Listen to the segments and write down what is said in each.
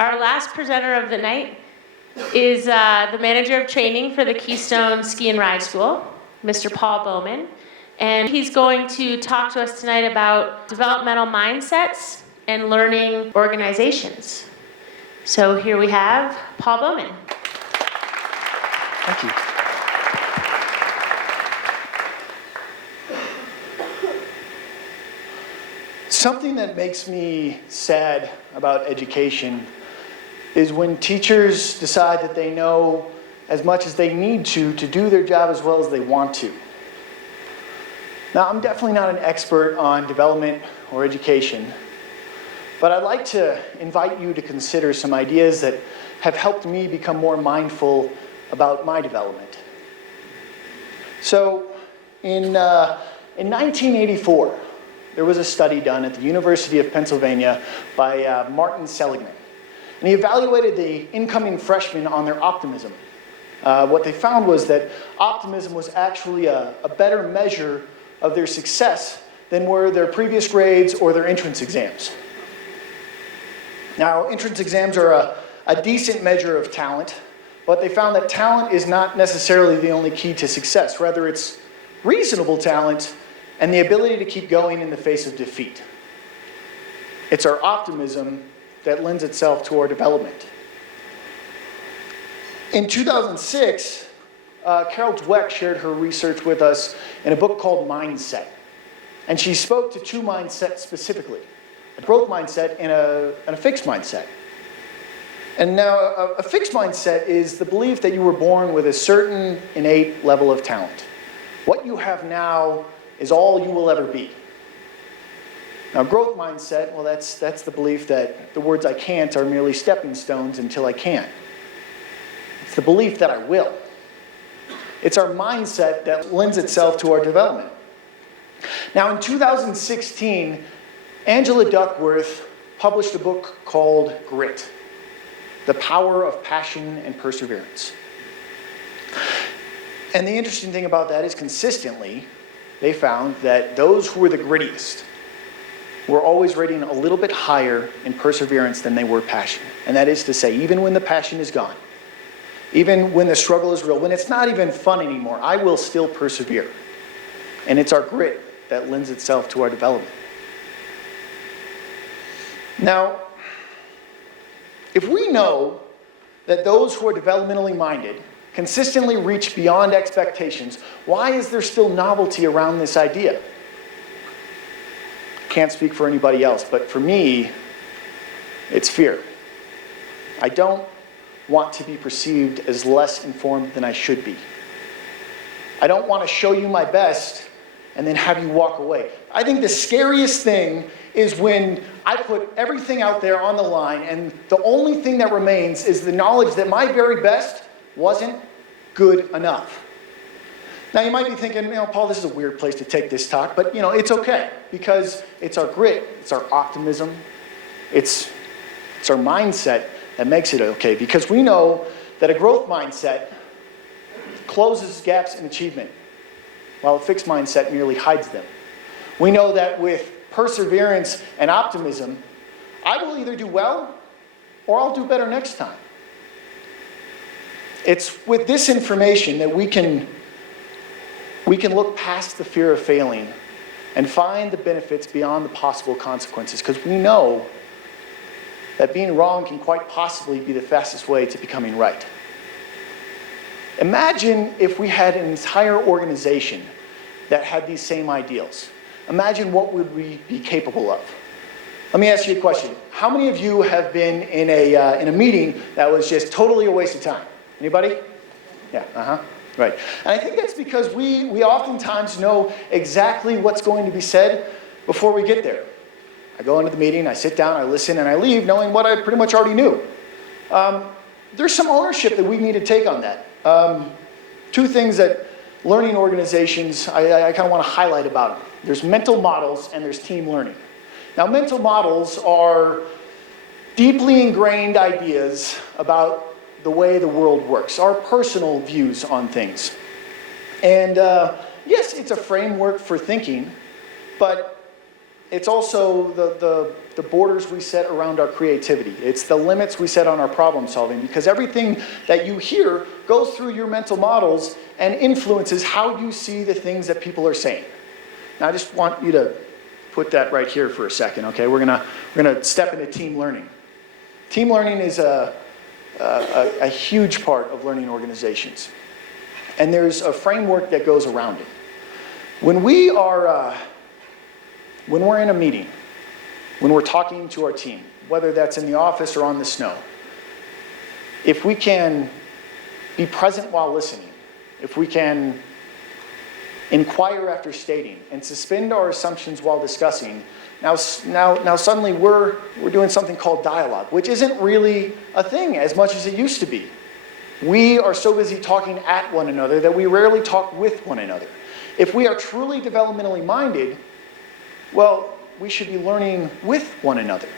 Our last presenter of the night is the manager of training for the Keystone Ski and Ride School, Mr. Paul Bowman. And he's going to talk to us tonight about developmental mindsets and learning organizations. So here we have Paul Bowman. Thank you. Something that makes me sad about education is when teachers decide that they know as much as they need to do their job as well as they want to. Now, I'm definitely not an expert on development or education, but I'd like to invite you to consider some ideas that have helped me become more mindful about my development. So, in 1984, there was a study done at the University of Pennsylvania by Martin Seligman. And he evaluated the incoming freshmen on their optimism. What they found was that optimism was actually a better measure of their success than were their previous grades or their entrance exams. Now, entrance exams are a decent measure of talent, but they found that talent is not necessarily the only key to success. Rather, it's reasonable talent and the ability to keep going in the face of defeat. It's our optimism that lends itself to our development. In 2006, Carol Dweck shared her research with us in a book called Mindset. And she spoke to two mindsets specifically, a growth mindset and a fixed mindset. And now, a fixed mindset is the belief that you were born with a certain innate level of talent. What you have now is all you will ever be. Now, growth mindset, well, that's the belief that the words I can't are merely stepping stones until I can. It's the belief that I will. It's our mindset that lends itself to our development. Now, in 2016, Angela Duckworth published a book called Grit: The Power of Passion and Perseverance. And the interesting thing about that is consistently, they found that those who were the grittiest were always rating a little bit higher in perseverance than they were passion. And that is to say, even when the passion is gone, even when the struggle is real, when it's not even fun anymore, I will still persevere. And it's our grit that lends itself to our development. Now, if we know that those who are developmentally minded consistently reach beyond expectations, why is there still novelty around this idea? Can't speak for anybody else, but for me, it's fear. I don't want to be perceived as less informed than I should be. I don't want to show you my best and then have you walk away. I think the scariest thing is when I put everything out there on the line and the only thing that remains is the knowledge that my very best wasn't good enough. Now, you might be thinking, Paul, this is a weird place to take this talk, but, it's okay, because it's our grit, it's our optimism, it's our mindset that makes it okay, because we know that a growth mindset closes gaps in achievement, while a fixed mindset merely hides them. We know that with perseverance and optimism, I will either do well or I'll do better next time. It's with this information that we can look past the fear of failing and find the benefits beyond the possible consequences, because we know that being wrong can quite possibly be the fastest way to becoming right. Imagine if we had an entire organization that had these same ideals. Imagine what would we be capable of. Let me ask you a question. How many of you have been in a meeting that was just totally a waste of time? Anybody? Yeah, right. And I think that's because we oftentimes know exactly what's going to be said before we get there. I go into the meeting, I sit down, I listen, and I leave knowing what I pretty much already knew. There's some ownership that we need to take on that. Two things that learning organizations, I kind of want to highlight about them. There's mental models and there's team learning. Now, mental models are deeply ingrained ideas about the way the world works, our personal views on things. And yes, it's a framework for thinking, but it's also the borders we set around our creativity. It's the limits we set on our problem solving, because everything that you hear goes through your mental models and influences how you see the things that people are saying. Now I just want you to put that right here for a second, okay? We're gonna step into team learning. Team learning is a huge part of learning organizations. And there's a framework that goes around it. When we're in a meeting, when we're talking to our team, whether that's in the office or on the snow, if we can be present while listening, if we can inquire after stating, and suspend our assumptions while discussing, now suddenly we're doing something called dialogue, which isn't really a thing as much as it used to be. We are so busy talking at one another that we rarely talk with one another. If we are truly developmentally minded, well, we should be learning with one another.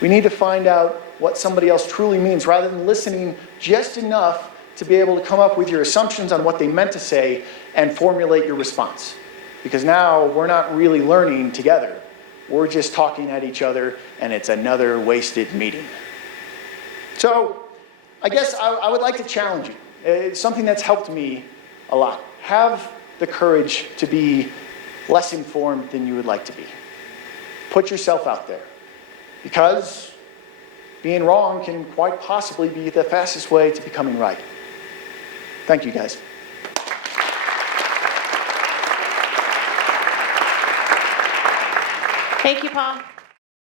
We need to find out what somebody else truly means rather than listening just enough to be able to come up with your assumptions on what they meant to say and formulate your response. Because now we're not really learning together. We're just talking at each other, and it's another wasted meeting. So I guess I would like to challenge you. It's something that's helped me a lot. Have the courage to be less informed than you would like to be. Put yourself out there, because being wrong can quite possibly be the fastest way to becoming right. Thank you, guys. Thank you, Paul.